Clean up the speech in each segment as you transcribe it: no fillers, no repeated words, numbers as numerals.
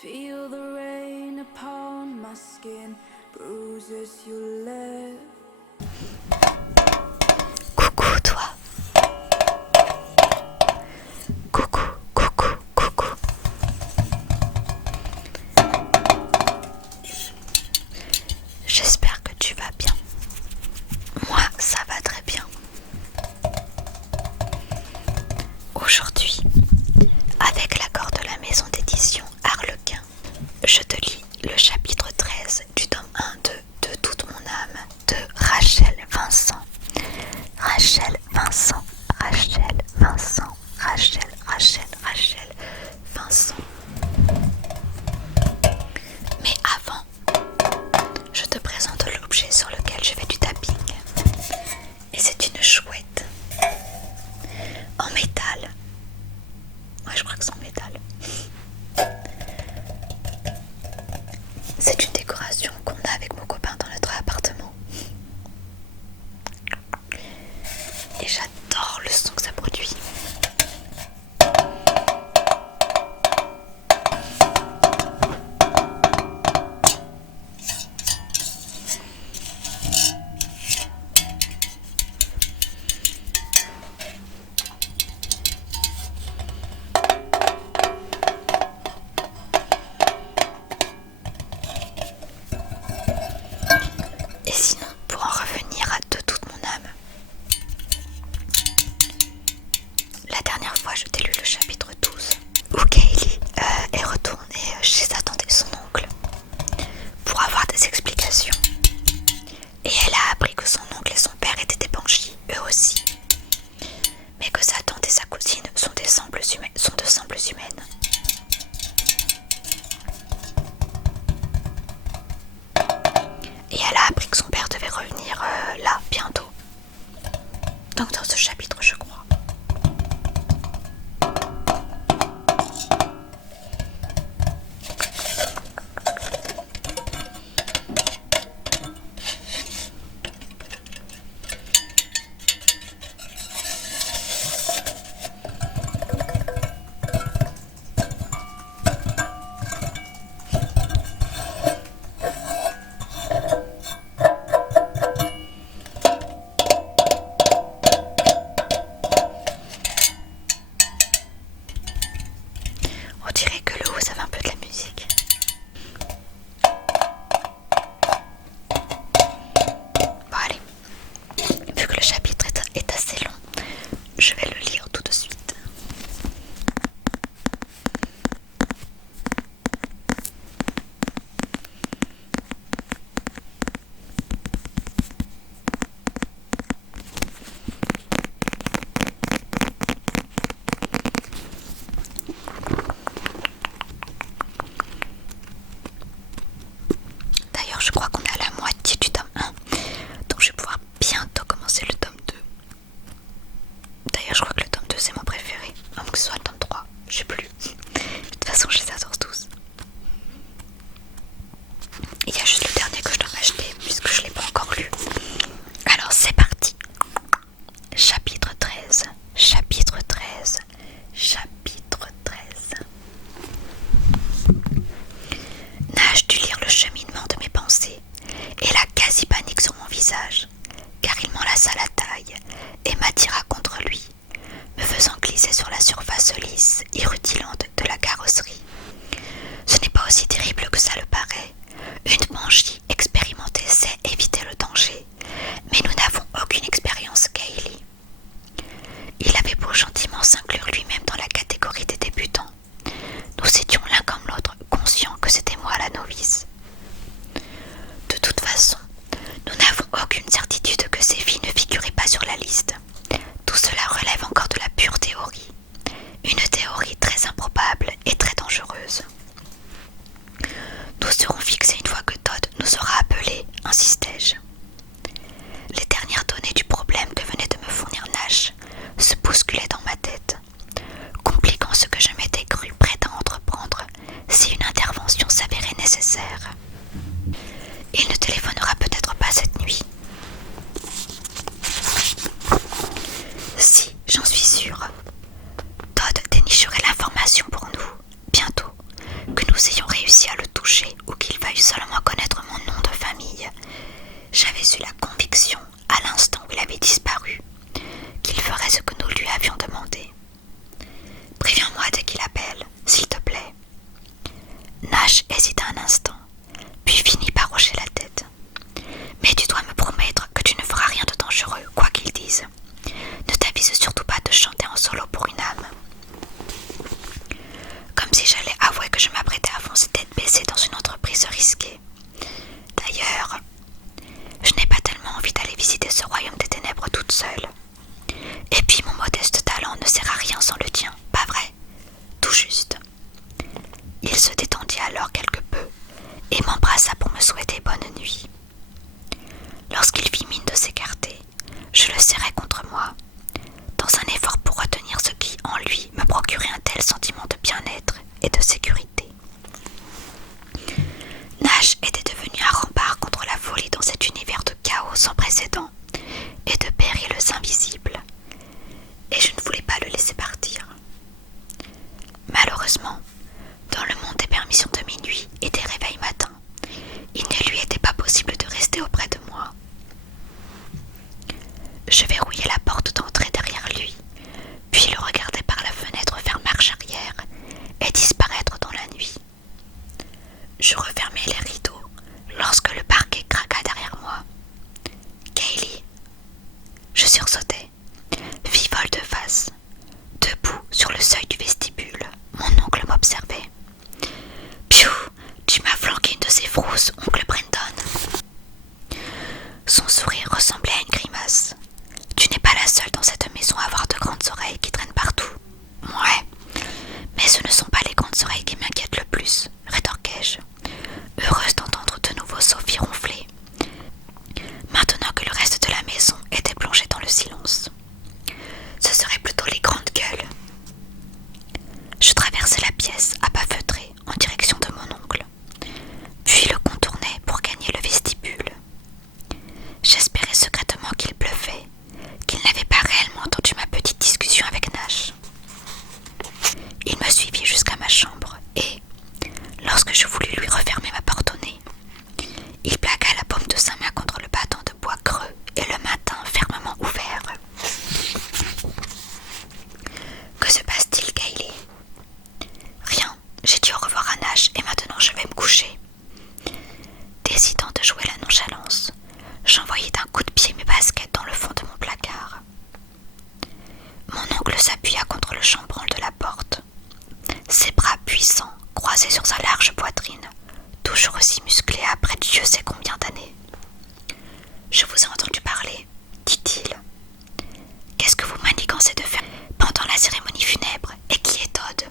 Feel the rain upon my skin, bruises you left. Coucou toi. Coucou, coucou, coucou. J'espère que tu vas bien. Moi, ça va très bien. Aujourd'hui, avec l'accord de la maison d'édition Harlequin, je te lis le chapitre 13 du tome 1 de Toute mon âme de Rachel Vincent. Rachel Vincent, Rachel Vincent, Rachel Vincent. Mais avant, je te présente l'objet sur lequel je fais du tapping. Et c'est une chouette en métal. Ouais, je crois que c'est en métal. C'est une décoration qu'on a avec mon copain dans notre appartement. Et j'adore le son que ça produit. Et sinon, pour en revenir à De toute mon âme, la dernière fois je t'ai lu le chapitre 12 où Kaylee est retournée chez sa tante et son oncle pour avoir des explications. Et elle a appris que son oncle et son père étaient des banshee, eux aussi. Mais que sa tante et sa cousine sont de simples humaines. Et elle a appris que son père devait revenir là, bientôt. Donc dans ce chapitre, je crois. vise surtout pas de chanter en solo pour une âme. Comme si j'allais avouer que je m'apprêtais à foncer tête baissée dans une entreprise risquée. D'ailleurs, je n'ai pas tellement envie d'aller visiter ce royaume des ténèbres toute seule. Et puis mon modeste talent ne sert à rien sans le tien, pas vrai? Tout juste. Il se détendit alors quelque peu et m'embrassa pour me souhaiter bonne nuit. Lorsqu'il fit mine de s'écarter, je le serrai contre moi, dans un effort pour retenir ce qui, en lui, me procurait un tel sentiment de bien-être et de sécurité. Nash était devenu un rempart contre la folie dans cet univers de chaos sans précédent et de périls invisibles, et je ne voulais pas le laisser partir. Malheureusement, dans le monde des permissions de minuit et des réveils matins, il ne lui était pas possible de rester auprès de moi. Je verrouillai la porte d'entrée derrière lui, puis le regardai par la fenêtre faire marche arrière et disparaître dans la nuit. Je refermai les rideaux lorsque le parquet craqua derrière moi. « Kaylee !» Je sursautai, fis volte-face. Debout sur le seuil du vestibule, mon oncle m'observait. « Piou, tu m'as flanqué une de ces frousses, oncle Brenton !» Son sourire ressemblait à une grimace. « Tu n'es pas la seule dans cette maison à avoir de grandes oreilles qui traînent partout. »« Ouais, mais ce ne sont pas les grandes oreilles qui m'inquiètent le plus, » rétorquai-je, heureuse d'entendre de nouveau Sophie ronfler, maintenant que le reste de la maison était plongé dans le silence. Ce seraient plutôt les grandes gueules. Je traversai la pièce à pas feutrés en direction de mon oncle, puis le contournai pour gagner le vestibule. J'espérais secrètement qu'il bluffait, qu'il n'avait pas réellement entendu ma petite discussion avec Nash. Il me suivit jusqu'à ma chambre et, lorsque je voulus lui refermer ma porte au nez, il plaqua la paume de sa main contre le battant de bois creux et le maintint fermement ouvert. « Que se passe-t-il, Kaylee ?»« Rien, j'ai dit au revoir à Nash et maintenant je vais me coucher. » Décidant de jouer la nonchalance, j'envoyai d'un coup de pied mes baskets dans le fond de mon placard. Mon oncle s'appuya contre le chambranle de la porte. Ses bras puissants croisés sur sa large poitrine, toujours aussi musclée après Dieu sait combien d'années. « Je vous ai entendu parler, » dit-il. « Qu'est-ce que vous manigancez de faire pendant la cérémonie funèbre et qui est Todd ?»«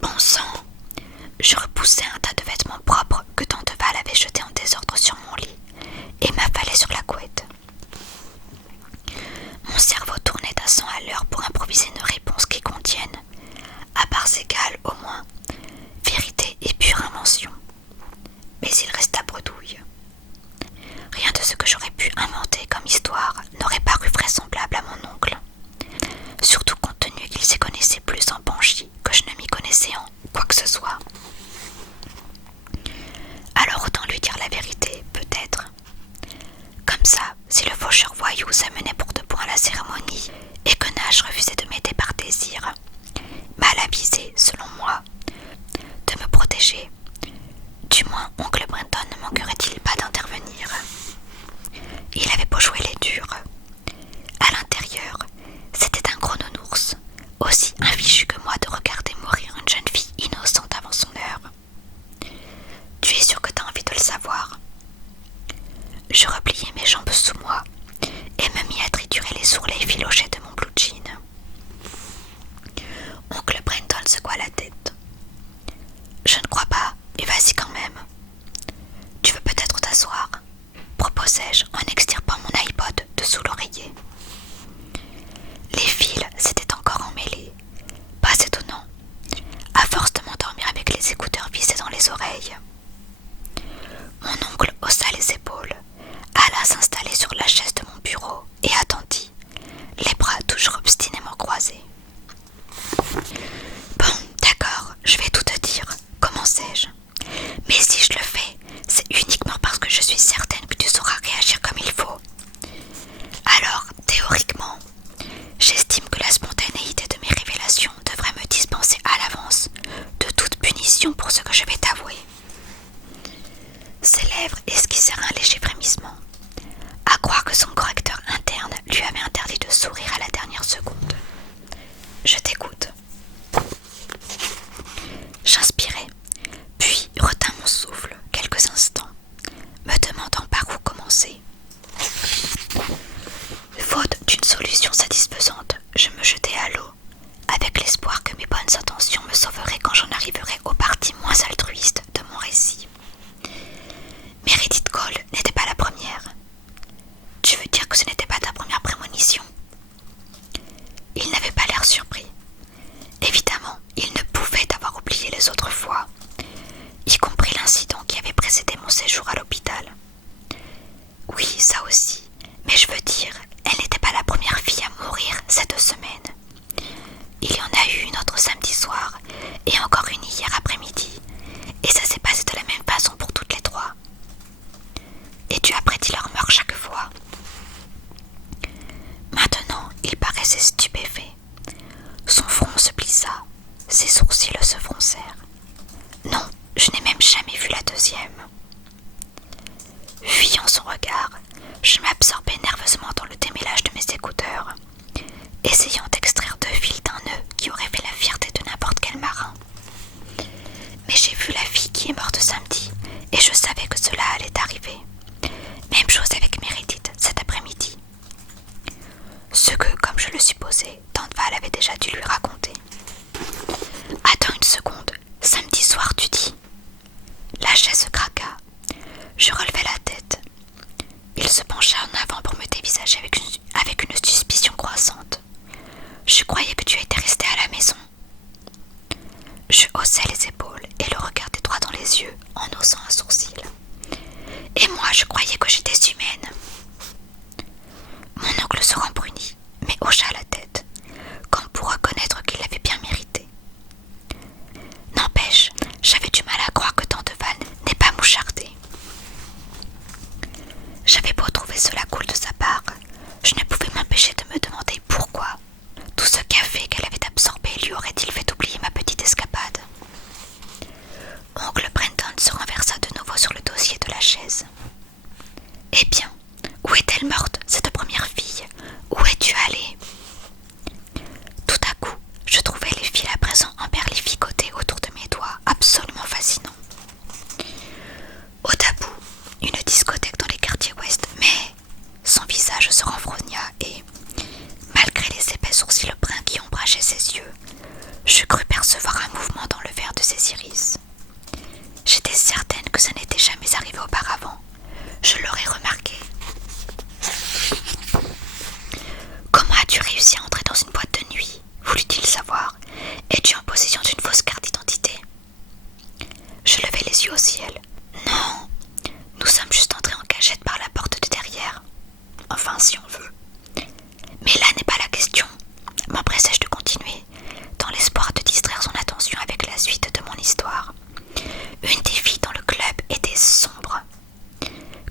Bon sang !» Je repoussai un tas de vêtements propres que tante Val avait jetés en désordre sur mon lit et m'affalai sur la couette. Mon cerveau tournait à 100 à l'heure pour improviser une réponse qui contienne, à parts égales au moins, vérité et pure invention. Mais il resta bredouille. Rien de ce que j'aurais pu inventer comme histoire n'aurait paru vraisemblable à mon oncle, surtout compte tenu qu'il s'y connaissait plus en banshee que je ne m'y connaissais en quoi que ce soit. Alors autant lui dire la vérité, peut-être. Comme ça, si le faucheur voyou s'amenait pour de bon à la cérémonie et que Nash refusait de m'aider par désir, mal avisé, selon moi, de me protéger, du moins oncle Brenton ne manquerait-il pas d'intervenir. Il avait beau jouer les durs. À l'intérieur, c'était un gros nounours, aussi infichu que moi de regarder mourir une jeune fille innocente avant son heure. Tu es sûr que t'as envie de le savoir? Je repliai mes jambes sous moi et me mis à triturer les ourlets filochés de mon blue jean. Oncle Brenton secoua la tête. Je ne crois pas, mais vas-y quand même. Tu veux peut-être t'asseoir, proposai-je en extirpant mon iPod de sous l'oreiller. Les fils s'étaient encore emmêlés. Pas étonnant, à force de m'endormir avec les écouteurs vissés dans les oreilles. Mon oncle haussa les épaules, alla s'installer sur la chaise de mon bureau et attendit, les bras surpris. Évidemment, il ne pouvait avoir oublié les autres fois, y compris l'incident qui avait précédé mon séjour à l'hôpital. Oui, ça aussi, mais je veux dire, elle n'était pas la première fille à mourir ces 2 semaines. Il y en a eu une autre samedi soir et encore une hier après-midi, et ça s'est passé de la même façon pour toutes les 3. Et tu as prédit leur mort chaque fois. Maintenant, il paraissait stupéfait. Son front se plissa, ses sourcils se froncèrent. Non, je n'ai même jamais vu la deuxième. Fuyant son regard, je m'absorbais nerveusement dans le démêlage de mes écouteurs, essayant d'extraire 2 fils d'un nœud qui aurait fait la fierté de n'importe quel marin. Mais j'ai vu la fille qui est morte samedi, et je savais que cela allait arriver. Même chose avec Meredith cet après-midi. Ce que, comme je le supposais, Tante Val avait déjà dû lui raconter. Attends une seconde, samedi soir tu dis. La chaise craqua. Je relevai la tête. Il se pencha en avant pour me dévisager avec une suspicion croissante. Je croyais que tu étais resté à la maison. Je haussai les épaules et le regardai droit dans les yeux en haussant un sourcil. Et moi, je croyais que j'étais humaine. Mon oncle se rembrunit, mais hocha la tête, comme pour reconnaître qu'il l'avait bien mérité. N'empêche, j'avais du mal à croire que Tante Val n'ait pas mouchardé. J'avais beau trouver cela cool de sa part, je ne pouvais m'empêcher de me demander pourquoi tout ce café qu'elle avait absorbé lui aurait-il fait oublier ma petite escapade. Oncle Brenton se renversa de nouveau sur le dossier de la chaise. Eh bien, où est-elle morte, cette première fille? Où es-tu allée? Tout à coup, je trouvais les fils à présent emberlificotés autour de mes doigts absolument fascinants. Au Tabou, une discothèque dans les quartiers ouest, mais son visage se renfrogna et, malgré les épais sourcils bruns qui ombrageaient ses yeux, je crus percevoir un mouvement dans le verre de ses iris. J'étais certaine que ça n'était jamais arrivé auparavant. Je l'aurais remarqué. Comment as-tu réussi à entrer dans une boîte de nuit? Voulut-il savoir. Es-tu en possession d'une fausse carte d'identité? Je levai les yeux au ciel. Non, nous sommes juste entrés en cachette par la porte de derrière. Enfin, si on veut. Mais là n'est pas la question. M'empressai-je de continuer, dans l'espoir de distraire son attention avec la suite de mon histoire. Une des filles dans le club était sombre,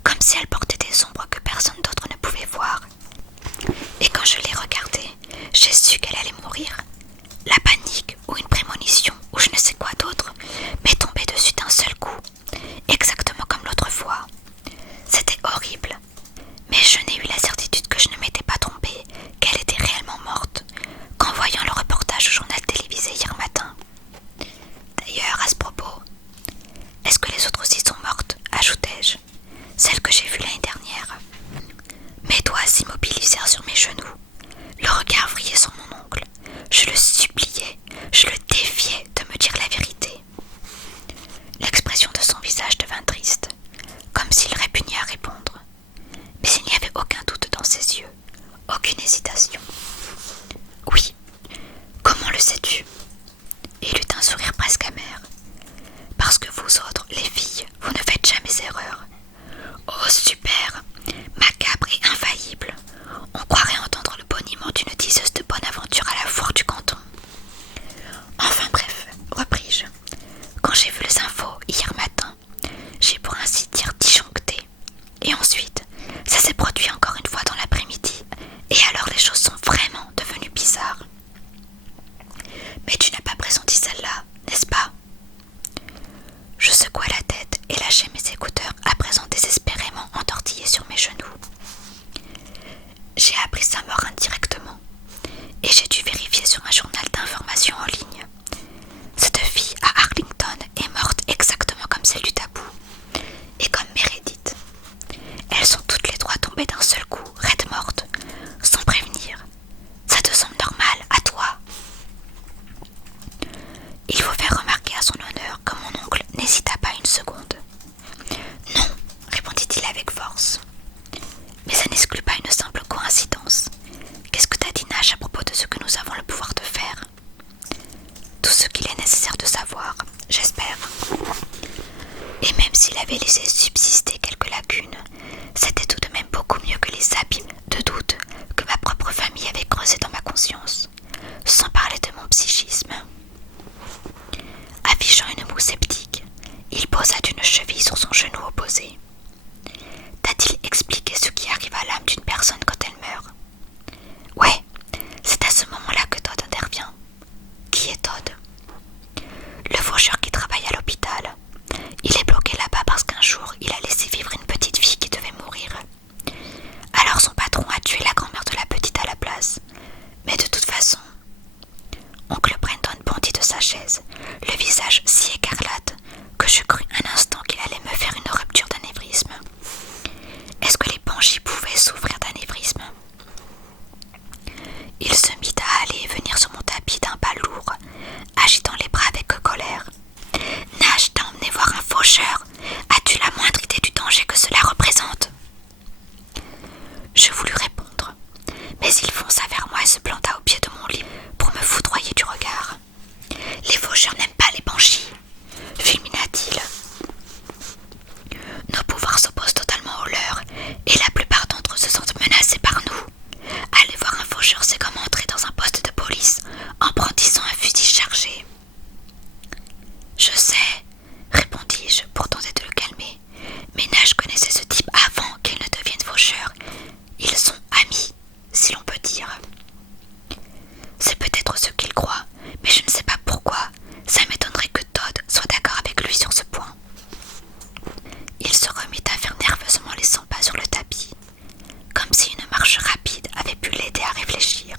comme si elle portait des ombres que personne d'autre ne pouvait voir. Et quand je l'ai regardée, j'ai su qu'elle allait mourir. La panique, ou une prémonition, ou je ne sais quoi d'autre, m'est tombée dessus d'un seul coup, exactement comme l'autre fois. C'était horrible, mais je n'ai eu la certitude que je ne m'étais pas trompée, qu'elle était réellement morte, qu'en voyant le reportage au journal télévisé hier matin. D'ailleurs, à ce propos, est-ce que les autres aussi sont mortes? Ajoutai-je. Celles que j'ai vues l'année dernière. Mes doigts s'immobilisèrent sur mes genoux. Le regard vrillait sur mon oncle. Je croit, mais je ne sais pas pourquoi. Ça m'étonnerait que Todd soit d'accord avec lui sur ce point. Il se remit à faire nerveusement les 100 pas sur le tapis, comme si une marche rapide avait pu l'aider à réfléchir.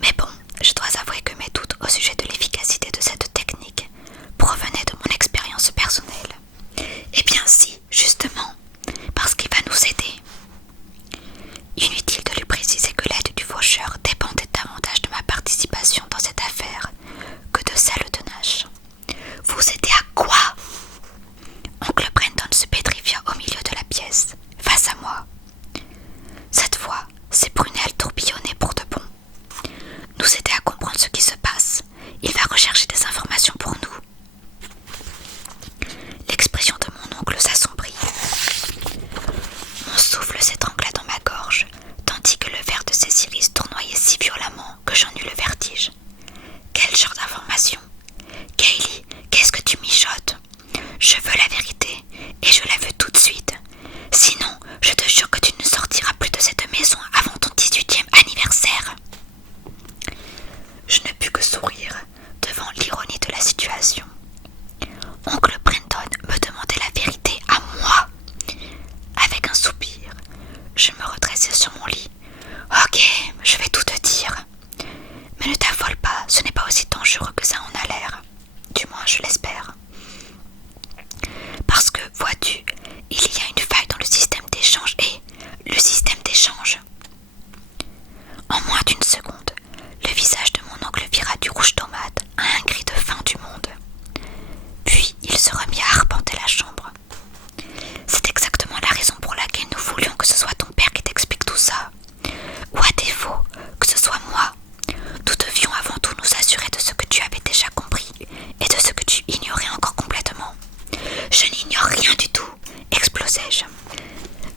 Mais bon, je dois avouer que mes doutes au sujet de l'efficacité de cette technique provenaient de mon expérience personnelle. Eh bien si, justement, parce qu'il va nous aider. Inutile de lui préciser que l'aide du faucheur dépendait davantage de ma participation dans cette affaire que de celle de Nash. Vous aider à quoi? Oncle Brandon se pétrifia au milieu de la pièce, face à moi. Cette fois, ses prunelles tourbillonnaient pour de bon. Nous aider à comprendre ce qui se passe. Il va rechercher des informations pour nous. L'expression de mon oncle s'assombrit. Mon souffle s'étrangla dans ma gorge, tandis que le verre de ses iris tournoyait si violemment que j'en eus le vertige. Quel genre d'information? Kaylee, qu'est-ce que tu mijotes? Je veux la vérité, et je la veux tout de suite. Sinon, je te jure que tu ne sortiras plus de cette maison avant ton 18e anniversaire. Je ne pus que sourire devant l'ironie de la situation. Oncle Brandon me demandait la vérité à moi. Avec un soupir, je me redressai sur mon lit. Ok, je vais tout te dire. Mais ne t'affole pas, ce n'est pas aussi dangereux que ça en a l'air. Du moins, je l'espère. Parce que, vois-tu, il y a une faille dans le système d'échange et le système d'échange. En moins d'une seconde, le visage de mon oncle vira du rouge tomate à un gris de fin du monde. Puis il se remit à arpenter la chambre. C'est exactement la raison pour laquelle nous voulions que ce soit ton père qui t'explique tout ça. Ou à défaut, que ce soit moi. Nous devions avant tout nous assurer de ce que tu avais déjà compris et de ce que tu ignorais encore complètement. Je n'ignore rien du tout, explosai-je.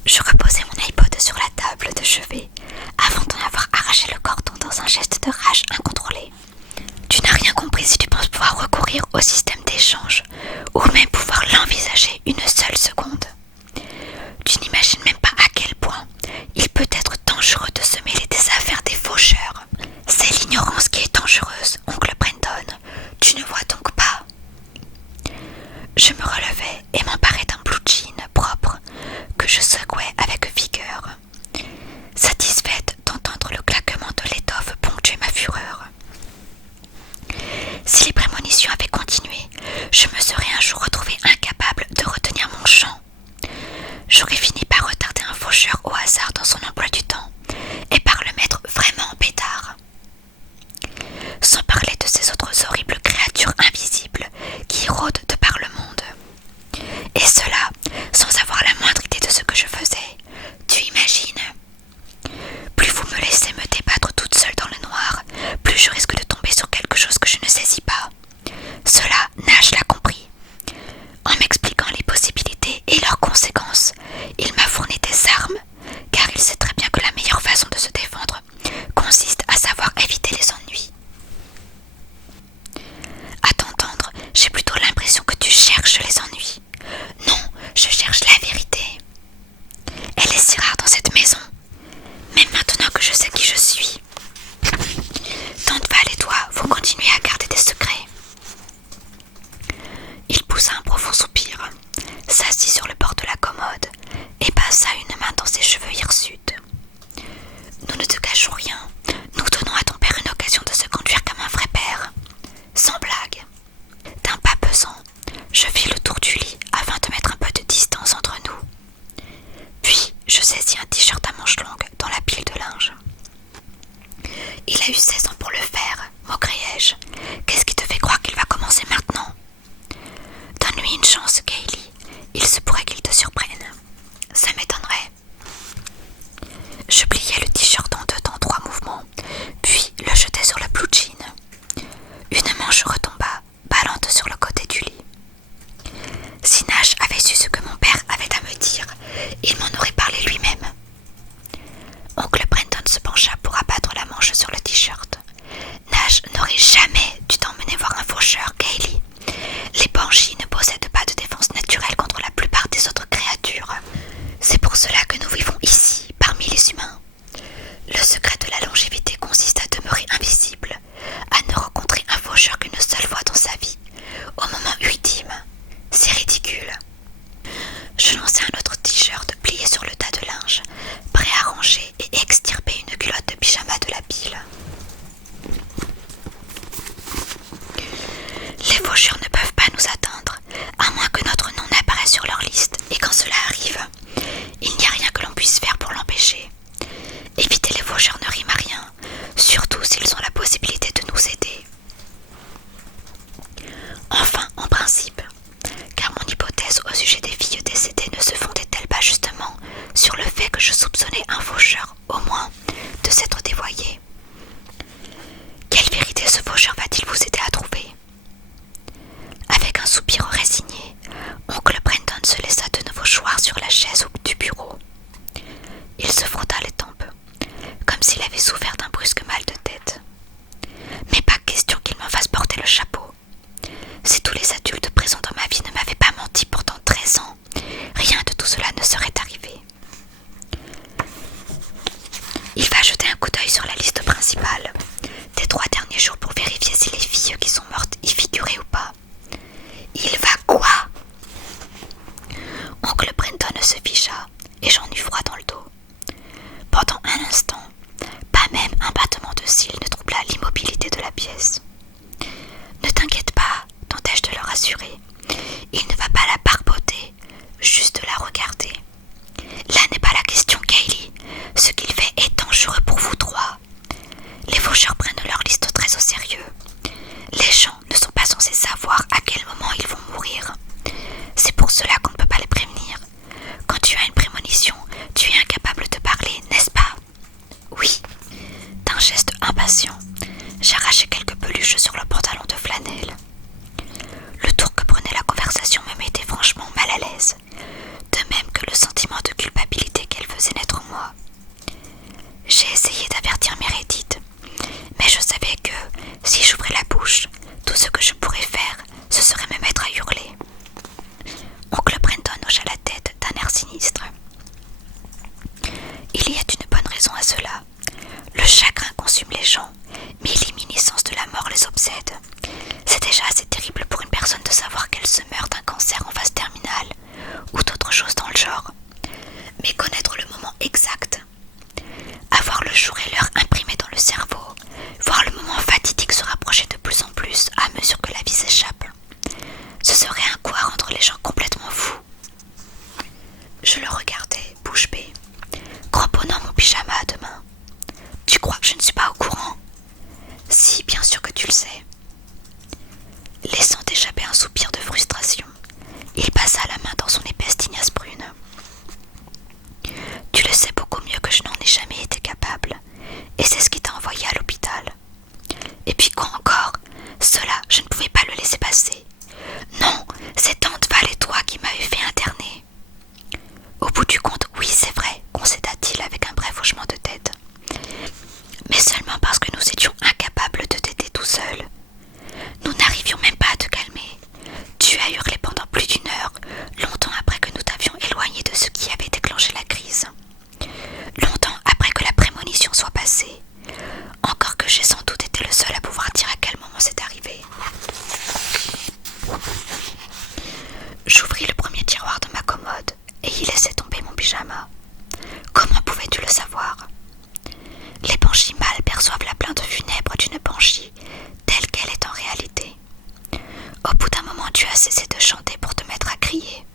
Je reposai mon iPod sur la table de chevet avant d'en avoir arraché le cordon dans un geste de rage incontrôlé. Tu n'as rien compris si tu penses pouvoir recourir au système d'échange ou même pouvoir l'envisager une seule seconde. Tu n'imagines même pas à quel point il peut être dangereux de se mêler des affaires des faucheurs. C'est l'ignorance qui est dangereuse, oncle Brandon. Tu ne vois donc pas. Je me relevai et m'emparai d'un blue jean propre que je secouai avec vigueur, satisfaite d'entendre le claquement de l'étoffe ponctuer ma fureur. Si les prémonitions avaient continué, je me serais un jour retrouvée incapable de retenir mon chant. J'aurais fini par retarder un faucheur au hasard dans son emploi du temps et par le mettre vraiment en pétard. Sans parler de ces autres horribles créatures invisibles qui rôdent de par le monde. Et cela, sans avoir la moindre idée de ce que je faisais. Tu imagines? Plus vous me laissez me débattre toute seule dans le noir, plus je risque de tomber sur quelque chose que je ne saisis pas. Cela, Nash l'a compris. En m'expliquant les possibilités et leurs conséquences, il m'a fourni des armes, car il sait très bien que la meilleure façon de se défendre consiste à savoir éviter les ennuis. À t'entendre, j'ai plutôt l'impression que tu cherches les ennuis. Non, je cherche la vérité. Elle est si rare dans cette maison, même maintenant que je sais qui je suis. Tante Val et toi, vous continuez à garder des secrets. Il poussa un profond soupir, s'assit sur le bord de la commode et passa une main dans ses cheveux hirsutes. Nous ne te cachons rien, nous donnons à ton père une occasion de se conduire comme un vrai père. Sans blague. D'un pas pesant, je fis le tour du lit afin de mettre un peu de distance entre nous. Puis, je saisis un t-shirt à manches longues dans la pile de linge. Il a eu 16 ans pour le faire, m'écriai-je. Qu'est-ce qui te fait croire qu'il va commencer maintenant? Donne-lui une chance, Kaylee. Il se pourrait qu'il te surprenne. Ça m'étonnerait. Je pliai le t-shirt en 2 temps 3 mouvements, puis le jetai sur le blue jean. Une manche retomba, ballante sur le côté du lit. Si Nash avait su ce que mon père avait à me dire, il m'en aurait parlé lui-même. Oncle Brandon se pencha pour abattre la manche sur le t-shirt, geste impatient, j'arrachai quelques peluches sur le pantalon de flanelle. Le tour que prenait la conversation me mettait franchement mal à l'aise, de même que le sentiment de culpabilité qu'elle faisait naître en moi. J'ai essayé d'avertir Meredith, mais je savais que, si j'ouvrais la bouche, tout ce que je pourrais faire, ce serait me mettre à hurler. Oncle Brandon hocha la tête d'un air sinistre. Il y a une bonne raison à cela. Le chagrin consume les gens, mais l'imminescence de la mort les obsède. C'est déjà assez terrible pour une personne de savoir qu'elle se meurt d'un cancer en phase terminale, ou d'autre chose dans le genre. Mais connaître le moment exact, avoir le jour et l'heure imprimés dans le cerveau, voir le moment fatidique se rapprocher de plus en plus à mesure que la vie s'échappe, ce serait un coup à rendre les gens complètement fous. Je le regardais, bouche bée, cramponnant mon pyjama à deux mains. Tu crois que je ne suis pas au courant? Si, bien sûr que tu le sais. Laissant échapper un soupir de frustration, il passa la main dans son épaisse tignasse brune. Tu le sais beaucoup mieux que je n'en ai jamais été capable, et c'est ce qui t'a envoyé à l'hôpital. Et puis quoi encore? Cela, je ne pouvais pas le laisser passer. Non, c'est Tante Val et toi qui m'avez fait interner. Au bout du compte, oui, c'est vrai, concéda-t-il avec un bref hochement de tête. Mais seulement parce que nous étions incapables de t'aider tout seuls. Nous n'arrivions même pas à te calmer. Tu as hurlé pendant plus d'une heure, longtemps après que nous t'avions éloigné de ce qui avait déclenché la crise. Longtemps après que la prémonition soit passée. Encore que j'ai sans doute été le seul à pouvoir dire à quel moment c'est arrivé. J'ouvris le premier tiroir de ma commode et y laissai tomber mon pyjama. Comment pouvais-tu le savoir? Les banshee mâles perçoivent la plainte funèbre d'une banshee telle qu'elle est en réalité. Au bout d'un moment, tu as cessé de chanter pour te mettre à crier.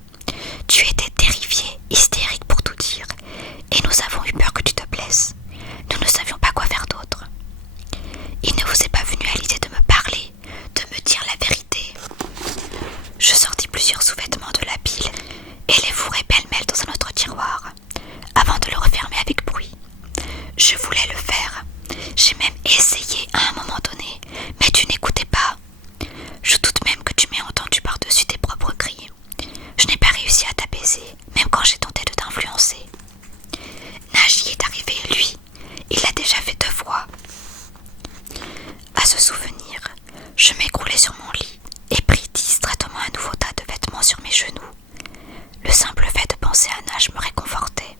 Tu étais terrifié, hystérique pour tout dire, et nous avons eu peur que tu te blesses. Nous ne savions pas quoi faire d'autre. Il ne vous est pas venu à l'idée de me parler, de me dire la vérité. Je sortis plusieurs sous-vêtements de la pile et les fourrai pêle-mêle dans un autre tiroir, avant de le refermer avec bruit. Je voulais le faire. J'ai même essayé à un moment donné, mais tu n'écoutais pas. Je doute même que tu m'aies entendu par-dessus tes propres cris. Je n'ai pas réussi à t'apaiser, même quand j'ai tenté de t'influencer. Nagy est arrivé, lui. Il l'a déjà fait 2 fois. À ce souvenir, je m'écroulai sur mon lit et pris distraitement un nouveau tas de vêtements sur mes genoux. Le simple fait de penser à Nage me réconfortait.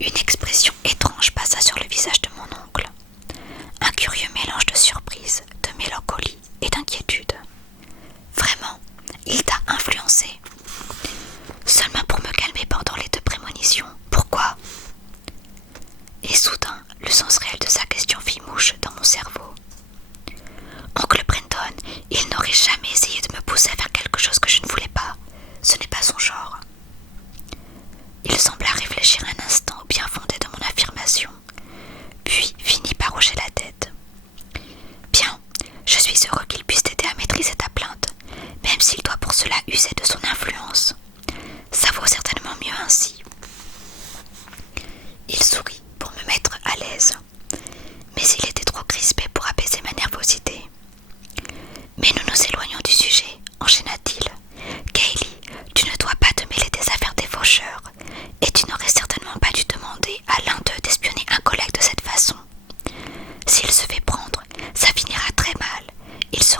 Une expression étrange passa sur le visage de mon oncle. Un curieux mélange de surprise, de mélancolie et d'inquiétude. Vraiment, il t'a influencé. Seulement pour me calmer pendant les 2 prémonitions. Pourquoi? Et soudain, le sens réel de sa question fit mouche dans mon cerveau. Oncle Brandon, il n'aurait jamais essayé de me pousser à faire quelque chose que je ne voulais pas. Ce n'est pas son genre. Il sembla réfléchir un instant au bien fondé de mon affirmation, puis finit par hocher la tête. Bien, je suis heureux qu'il puisse t'aider à maîtriser ta plainte, même s'il doit pour cela user de son influence. Ça vaut certainement mieux ainsi. Il sourit pour me mettre à l'aise, mais il était trop crispé pour apaiser ma nervosité. Mais nous nous éloignons du sujet, enchaîna-t-il. Kaylee, tu ne dois pas te mêler des affaires des faucheurs, et tu n'aurais certainement pas dû demander à l'un d'eux d'espionner un collègue de cette façon. S'il se fait prendre, ça finira très mal. Il sera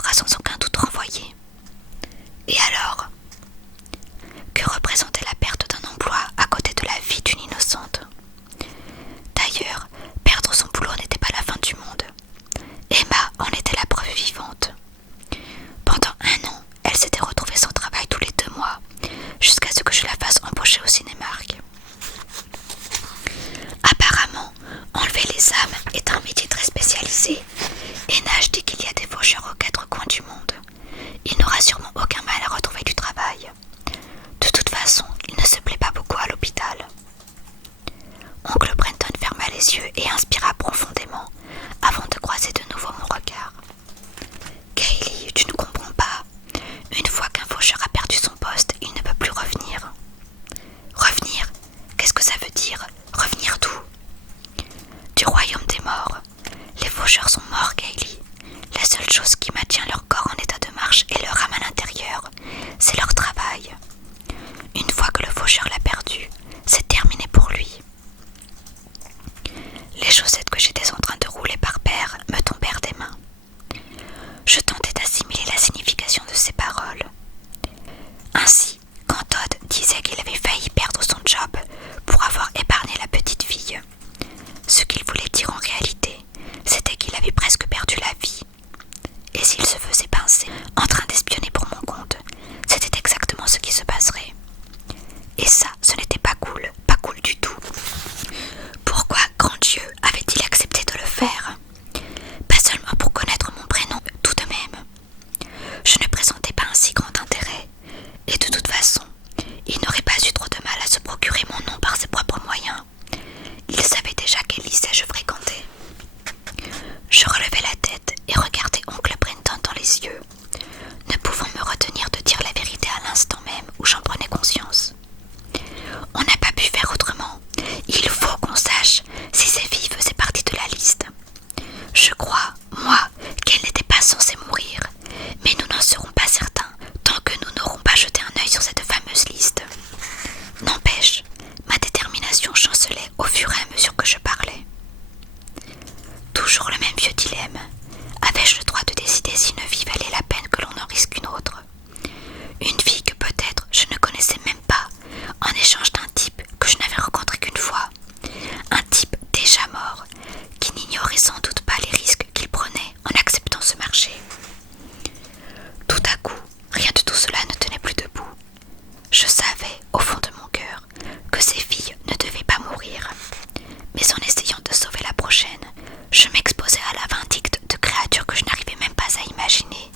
Je m'exposais à la vindicte de créatures que je n'arrivais même pas à imaginer,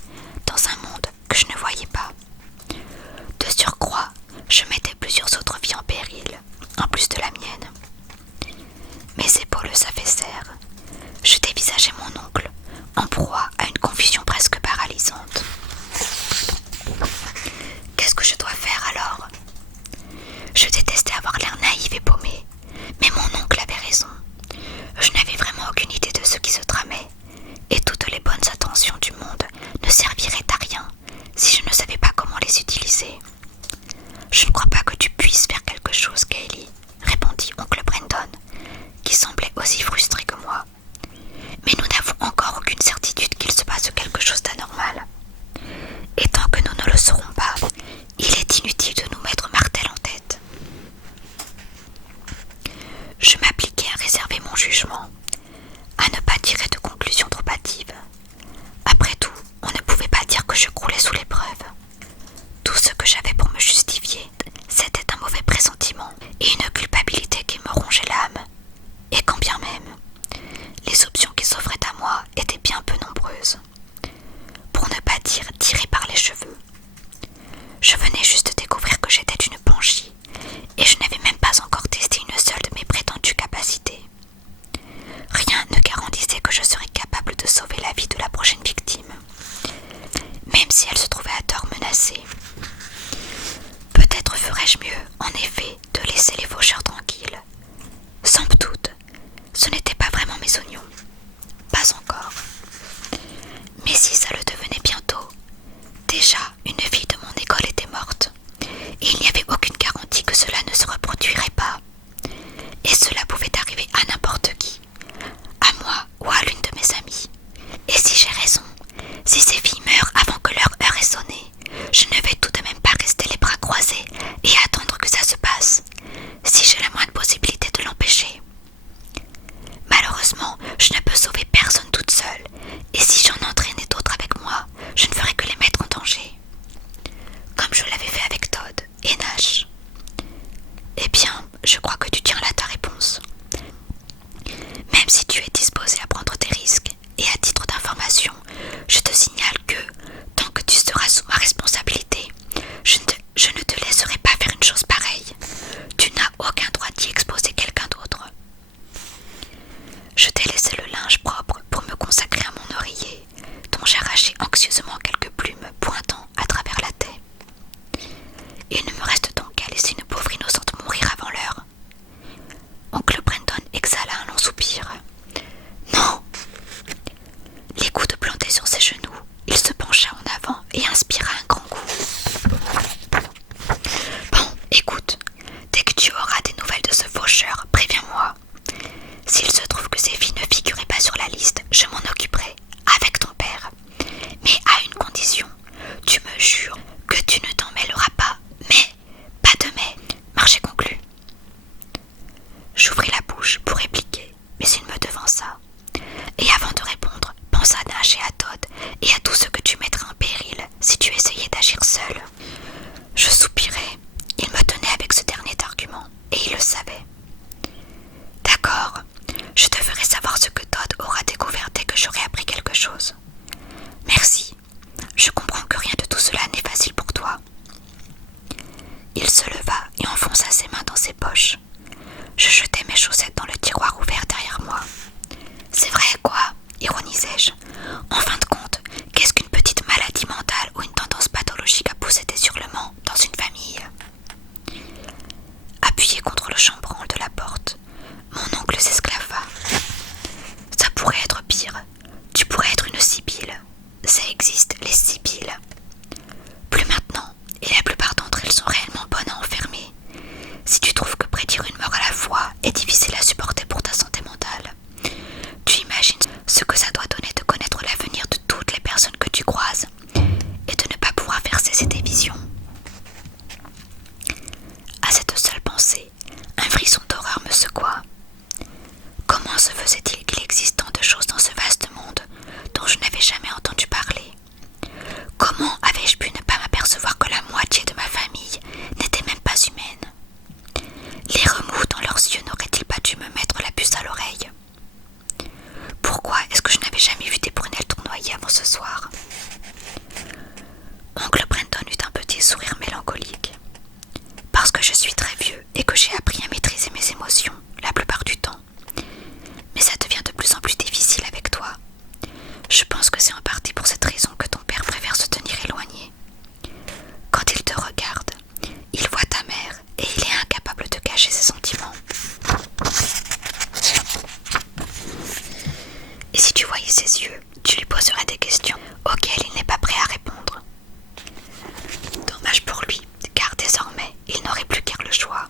dans un monde que je ne voyais pas. De surcroît, je mettais plusieurs autres vies en péril, en plus de la mienne. Mes épaules s'affaissèrent. Je dévisageais mon oncle, en proie à une confusion presque paralysante. Qu'est-ce que je dois faire alors? Je détestais avoir l'air naïf et paumé, mais mon oncle avait raison. Je n'avais vraiment aucune idée de ce qui se tramait, et toutes les bonnes intentions du monde ne serviraient à rien si je ne savais pas comment les utiliser. Je ne crois pas que tu puisses faire quelque chose, Kaylee, répondit oncle Brandon, qui semblait aussi frustré que moi. Mais nous n'avons encore aucune certitude qu'il se passe quelque chose d'anormal. Et tant que nous ne le saurons pas, il est inutile de nous mettre martel en tête. Je m'appliquais à réserver mon jugement, à ne pas tirer de conclusions trop hâtives. Après tout, on ne pouvait pas dire que je croulais sous l'épreuve. Tout ce que j'avais pour me justifier, c'était un mauvais pressentiment et une culpabilité qui me rongeait l'âme. Et quand bien même, les options qui s'offraient à moi étaient bien peu nombreuses. Pour ne pas dire tirées par les cheveux. Je venais juste de découvrir que j'étais une banshee et je n'avais même pas encore testé une seule de mes prétendues capacités. Rien ne garantissait que je serais capable de sauver la vie de la prochaine victime, même si elle se trouvait à tort menacée. Peut-être ferais-je mieux, en effet, de laisser les faucheurs tranquilles. Sans doute, ce n'était pas vraiment mes oignons. Pas encore. Mais si ça le devenait bientôt, déjà une fille de mon école était morte, et il n'y avait aucune garantie que cela ne se reproduirait pas. Et cela pouvait arriver à n'importe qui, à moi ou à l'une de mes amies. Et si j'ai raison, si ces filles meurent avant que leur heure ait sonné, je ne vais tout de même pas rester les bras croisés et attendre que ça se passe, si j'ai la moindre possibilité de l'empêcher. Malheureusement, je ne peux sauver personne toute seule, et si j'en entraînais d'autres avec moi, je ne ferais que les mettre en danger. Comme je l'avais fait avec Todd et Nash. Eh bien, je crois que tu tiens là ta réponse. Même si tu es disposé à prendre tes risques, et à titre d'information, je te signale que, tant que tu seras sous ma responsabilité, je ne te laisserai pas faire une chose pareille. Tu n'as aucun droit d'y exposer quelqu'un d'autre. Je t'ai laissé le linge propre pour me consacrer à mon oreiller, dont j'arrachais anxieusement quelques plumes pointant à travers la taie. Il ne me reste donc qu'à laisser une pauvre innocente mourir avant l'heure. Oncle Brandon exhala un long soupir. Non! Les coudes plantés sur ses genoux, il se pencha en avant et inspira un grand coup. Bon, écoute, dès que tu auras des nouvelles de ce faucheur, préviens-moi. S'il se trouve que ces filles ne figuraient pas sur la liste, je m'en occuperai, avec ton père. Mais à une condition, tu me jures que tu ne t'en mêleras pas, mais pas de mais, marché conclu. J'ouvris la bouche pour répliquer, mais il me devança. Et avant de répondre, pense à Nash et à Todd et à tout ce que tu mettrais en péril si tu essayais d'agir seul. Je soupirai. Il me tenait avec ce dernier argument, et il le savait. D'accord, je te ferai savoir ce que Todd aura découvert dès que j'aurai appris quelque chose. Merci, je comprends que rien de tout cela n'est facile pour toi. Il se leva et enfonça ses mains dans ses poches. Je jetai mes chaussettes dans le tiroir ouvert derrière moi. C'est vrai quoi, ironisai-je. En fin de compte, qu'est-ce qu'une petite maladie mentale ou une tendance pathologique à pousser des hurlements dans une famille? Appuyé contre le chambranle de la porte, mon oncle s'esclaffa. Ça pourrait être pire. Tu pourrais être une sibylle. Ça existe, les sibylles. Plus maintenant, et la plupart d'entre elles sont réellement bonnes à enfermer. Si tu trouves que prédire une mort à la fois est difficile à supporter pour ta santé mentale, tu imagines ce que ça doit donner de connaître l'avenir pour ce soir. Oncle Brenton eut un petit sourire mélancolique. Parce que je suis très vieux et que j'ai appris à maîtriser mes émotions la plupart du temps. Mais ça devient de plus en plus difficile avec toi. Je pense que c'est en partie pour cette raison que ton père préfère se tenir éloigné. Quand il te regarde, il voit ta mère et il est incapable de cacher ses sentiments. Et si tu voyais ses yeux, tu lui poserais des questions auxquelles il n'est pas prêt à répondre. Dommage pour lui, car désormais, il n'aurait plus guère le choix.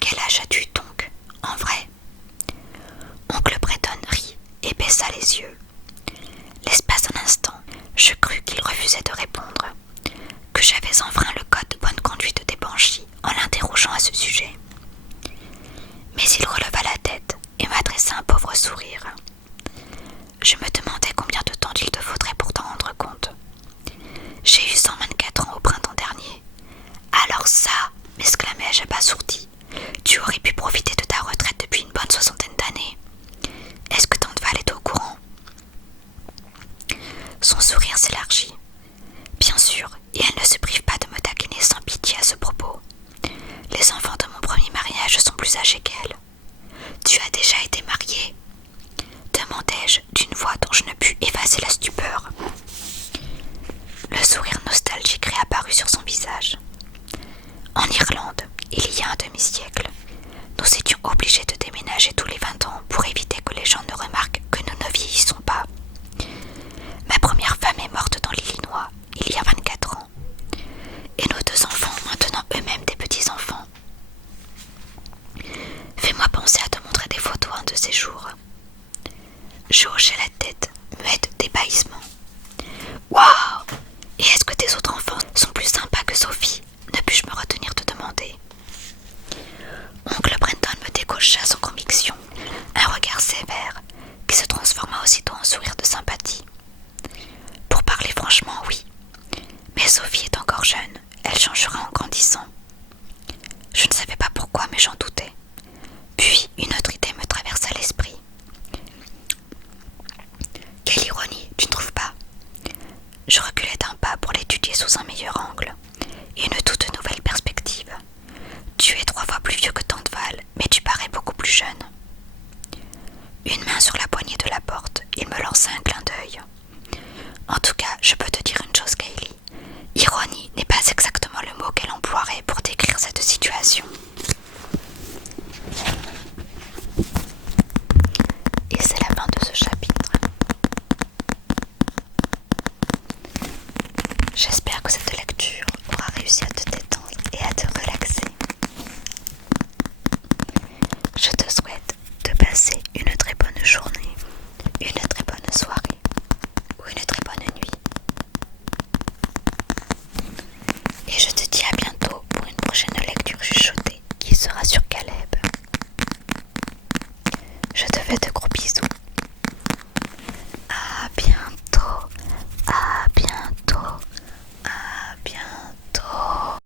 Quel âge as-tu donc, en vrai? Oncle Brenton rit et baissa les yeux. L'espace d'un instant, je crus qu'il refusait de répondre, que j'avais enfreint le code de bonne conduite des Banshees en l'interrogeant à ce sujet. Mais il releva la tête et m'adressa un pauvre sourire. Je me demandais combien de temps il te faudrait pour t'en rendre compte. J'ai eu 124 ans au printemps dernier. Alors ça, m'exclamai-je abasourdi, tu aurais pu profiter de ta retraite depuis une bonne 60aine d'années. Est-ce que Tante Val est au courant? Son sourire s'élargit. Bien sûr, et elle ne se prive pas de me taquiner sans pitié à ce propos. Les enfants de mon premier mariage sont plus âgés qu'elle. Tu as déjà été mariée? Demandai-je d'une voix dont je ne pus effacer la stupeur. Le sourire nostalgique réapparut sur son visage. En Irlande, il y a un demi-siècle, nous étions obligés de déménager tous les 20 ans pour éviter que les gens ne remarquent que nous ne vieillissons pas. Ma première femme est morte dans l'Illinois il y a 24 ans, et nos 2 enfants ont maintenant eux-mêmes des petits-enfants. Fais-moi penser à te montrer des photos un de ces jours. Je hochai la tête, muette d'ébahissement. Waouh! Et est-ce que tes autres enfants sont plus sympas que Sophie? Ne puis-je me retenir de demander. Oncle Brenton me décocha sans conviction, un regard sévère qui se transforma aussitôt en sourire de sympathie. Pour parler franchement, oui. Mais Sophie est encore jeune, elle changera en grandissant. Je ne savais pas pourquoi, mais j'en doutais. Puis une autre idée me traversa l'esprit. Quelle ironie, tu ne trouves pas? Je reculai d'un pas pour l'étudier sous un meilleur angle, et une toute nouvelle perspective. Tu es 3 fois plus vieux que Tante Val, mais tu parais beaucoup plus jeune. Une main sur la poignée de la porte, il me lança un clin d'œil. En tout cas, je peux te dire une chose, Kaylee. Ironie n'est pas exactement le mot qu'elle emploierait pour décrire cette situation. Et c'est la fin de ce chapitre. J'espère que cette lecture aura réussi à te détendre et à te relaxer. Je te souhaite de passer une très bonne journée, une très bonne soirée ou une très bonne nuit. Et je te dis à bientôt pour une prochaine lecture chuchotée qui sera sur Caleb. Je te fais de gros